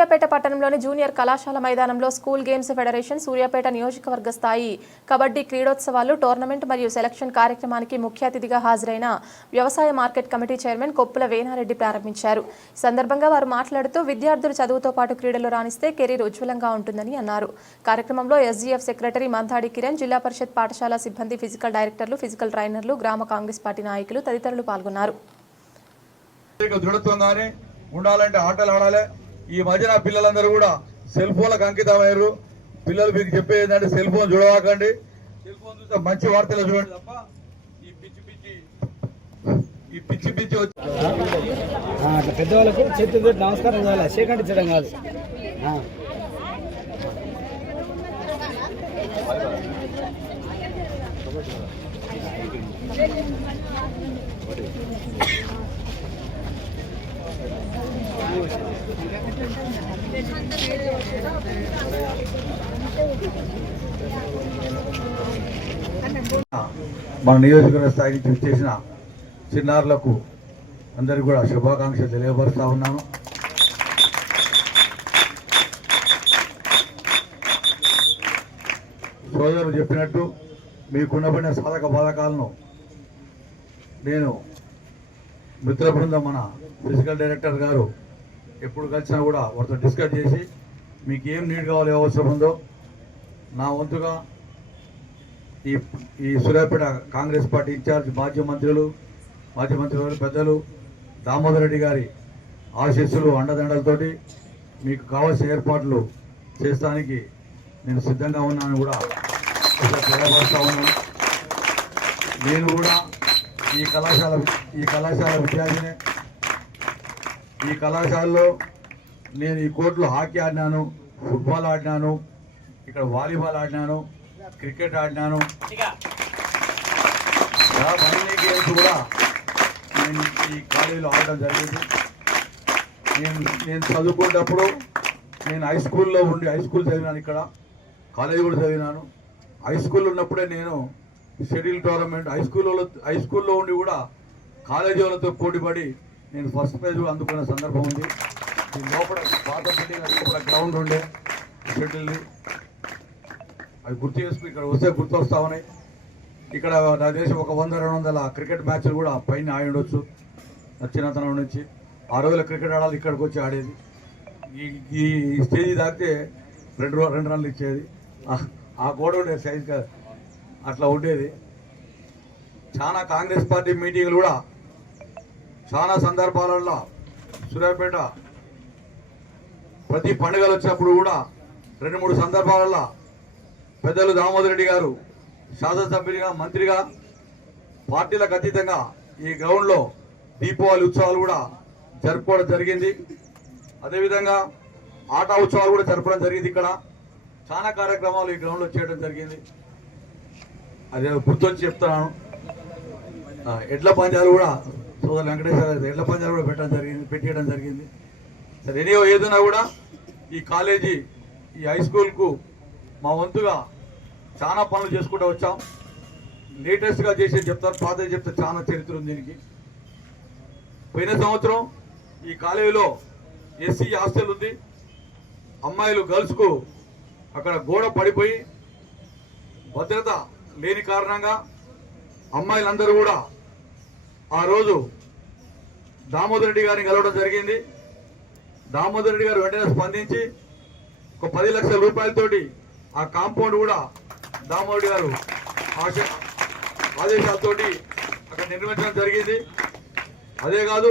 సూర్యాపేట పట్టణంలోని జూనియర్ కళాశాల మైదానంలో స్కూల్ గేమ్స్ ఫెడరేషన్ సూర్యాపేట నియోజకవర్గ స్థాయి కబడ్డీ క్రీడోత్సవాలు టోర్నమెంట్ మరియు సెలక్షన్ కార్యక్రమానికి ముఖ్య అతిథిగా హాజరైన వ్యవసాయ market committee chairman Koppula Venareddy ప్రారంభించారు. ఈ సందర్భంగా వారు మాట్లాడుతూ విద్యార్థులు చదువుతో పాటు క్రీడలు రాణిస్తే కెరీర్ ఉజ్వలంగా ఉంటుందని అన్నారు. కార్యక్రమంలో ఎస్జీఎఫ్ సెక్రటరీ మంతాడి కిరణ్, జిల్లా పరిషత్ పాఠశాల సిబ్బంది, ఫిజికల్ డైరెక్టర్లు, ఫిజికల్ ట్రైనర్లు, గ్రామ కాంగ్రెస్ పార్టీ నాయకులు తదితరులు పాల్గొన్నారు. ఉండాలంటే ఆటలు ఆడాలి. ఈ మధ్యన పిల్లలందరూ కూడా సెల్ ఫోన్లకు అంకితమయ్యారు. పిల్లలు మీకు చెప్పేది ఏంటంటే సెల్ ఫోన్ చూడవాకండి, సెల్ ఫోన్ చూస్తే మంచి వార్తలు చూడండి తప్ప ఈ పిచ్చి పిచ్చి అట్లా పెద్దవాళ్ళకు చేతులతో నమస్కారం చేయాలి, సేకండి ఇచ్చడం కాదు. మన నియోజకవర్గ స్థాయి నుంచి చేసిన చిన్నారులకు అందరికీ కూడా శుభాకాంక్షలు తెలియపరుస్తా ఉన్నాను. సోదరులు చెప్పినట్టు మీకున్నబడిన సాధక బాధకాలను నేను మిత్ర బృందం మన ఫిజికల్ డైరెక్టర్ గారు ఎప్పుడు కలిసినా కూడా వారితో డిస్కస్ చేసి మీకు ఏం నీడ్ కావాలి, అవసరం ఉందో నా వంతుగా ఈ సూర్యాపేట కాంగ్రెస్ పార్టీ ఇన్ఛార్జ్ మాజీ మంత్రులు పెద్దలు దామోదర్ రెడ్డి గారి ఆశీస్సులు అండదండలతోటి మీకు కావాల్సిన ఏర్పాట్లు చేస్తానికి నేను సిద్ధంగా ఉన్నాను కూడా తెలియపరుస్తా ఉన్నాను. నేను కూడా ఈ కళాశాల విద్యార్థినే. ఈ కళాశాలలో నేను ఈ కోర్టులో హాకీ ఆడినాను, ఫుట్బాల్ ఆడినాను, ఇక్కడ వాలీబాల్ ఆడినాను, క్రికెట్ ఆడినాను. అన్ని గేమ్స్ కూడా నేను ఈ కాలేజీలో ఆడడం జరిగింది. నేను చదువుకునేటప్పుడు నేను హై స్కూల్ చదివినాను, ఇక్కడ కాలేజీ కూడా చదివినాను. హై స్కూల్ ఉన్నప్పుడే నేను షెడ్యూల్ టోర్నమెంట్ హై స్కూల్లో ఉండి కూడా కాలేజీ వాళ్ళతో పోటీపడి నేను ఫస్ట్ ప్రైజ్ కూడా అందుకున్న సందర్భం ఉంది. ఈ లోపల పాత బిల్డింగ్ లోపల గ్రౌండ్ ఉండే షెడ్యూల్ది, అది గుర్తు చేసుకుని ఇక్కడ వస్తే గుర్తొస్తా ఉన్నాయి. ఇక్కడ నా దేశం ఒక 100-200 క్రికెట్ మ్యాచ్లు కూడా పైన ఆడి ఉండొచ్చు. చిన్నతనం నుంచి ఆ రోజుల క్రికెట్ ఆడాలి, ఇక్కడికి వచ్చి ఆడేది. ఈ స్టేజీ దాటితే 2 రన్లు ఇచ్చేది. ఆ గోడ ఉండేది సైజ్ అట్లా ఉండేది. చాలా కాంగ్రెస్ పార్టీ మీటింగ్లు కూడా చాలా సందర్భాలలో సూర్యాపేట ప్రతి పండుగలు వచ్చినప్పుడు కూడా 2-3 సందర్భాలలో పెద్దలు దామోదర్ రెడ్డి గారు శాసనసభ్యునిగా, మంత్రిగా, పార్టీలకు అతీతంగా ఈ గ్రౌండ్లో దీపావళి ఉత్సవాలు కూడా జరుపుకోవడం జరిగింది. అదేవిధంగా ఆటా ఉత్సవాలు కూడా జరపడం జరిగింది. ఇక్కడ చాలా కార్యక్రమాలు ఈ గ్రౌండ్లో చేయడం జరిగింది. అదే గుర్తొచ్చి చెప్తున్నాను. ఎడ్ల పందాలు కూడా సోదరు వెంకటేశ్వర ఎడ్ల పందాలు కూడా పెట్టేయడం జరిగింది. సరే ఏదైనా కూడా ఈ కాలేజీ, ఈ హై స్కూల్కు మా వంతుగా చాలా పనులు చేసుకుంటూ వచ్చాం. లేటెస్ట్గా చేసేది చెప్తారు, పాతది చెప్తే చాలా చరిత్ర ఉంది దీనికి. పోయిన సంవత్సరం ఈ కాలేజీలో ఎస్సీ హాస్టల్ ఉంది. అమ్మాయిలు గర్ల్స్కు అక్కడ గోడ పడిపోయి భద్రత లేని కారణంగా అమ్మాయిలందరూ కూడా ఆ రోజు దామోదర్ రెడ్డి గారిని కలవడం జరిగింది. దామోదర్ రెడ్డి గారు వెంటనే స్పందించి ఒక 10 లక్షల రూపాయలతోటి ఆ కాంపౌండ్ కూడా దామోదర్ రెడ్డి గారు ఆదేశాలతోటి అక్కడ నిర్మించడం జరిగింది. అదే కాదు,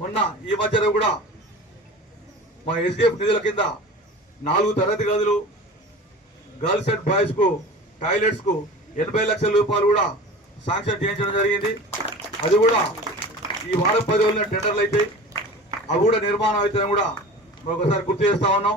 మొన్న ఈ మధ్యలో కూడా మా ఎస్డిఎఫ్ నిధుల కింద 4 తరగతి గదులు, గర్ల్స్ అండ్ బాయ్స్ కు టాయిలెట్స్ కు 80 లక్షల రూపాయలు కూడా శాంక్షన్ చేయించడం జరిగింది. అది కూడా ఈ వారం 10 రోజుల టెండర్లు అయితే అవి కూడా నిర్మాణం అయితే కూడా ఒకసారి గుర్తు చేస్తా ఉన్నాం.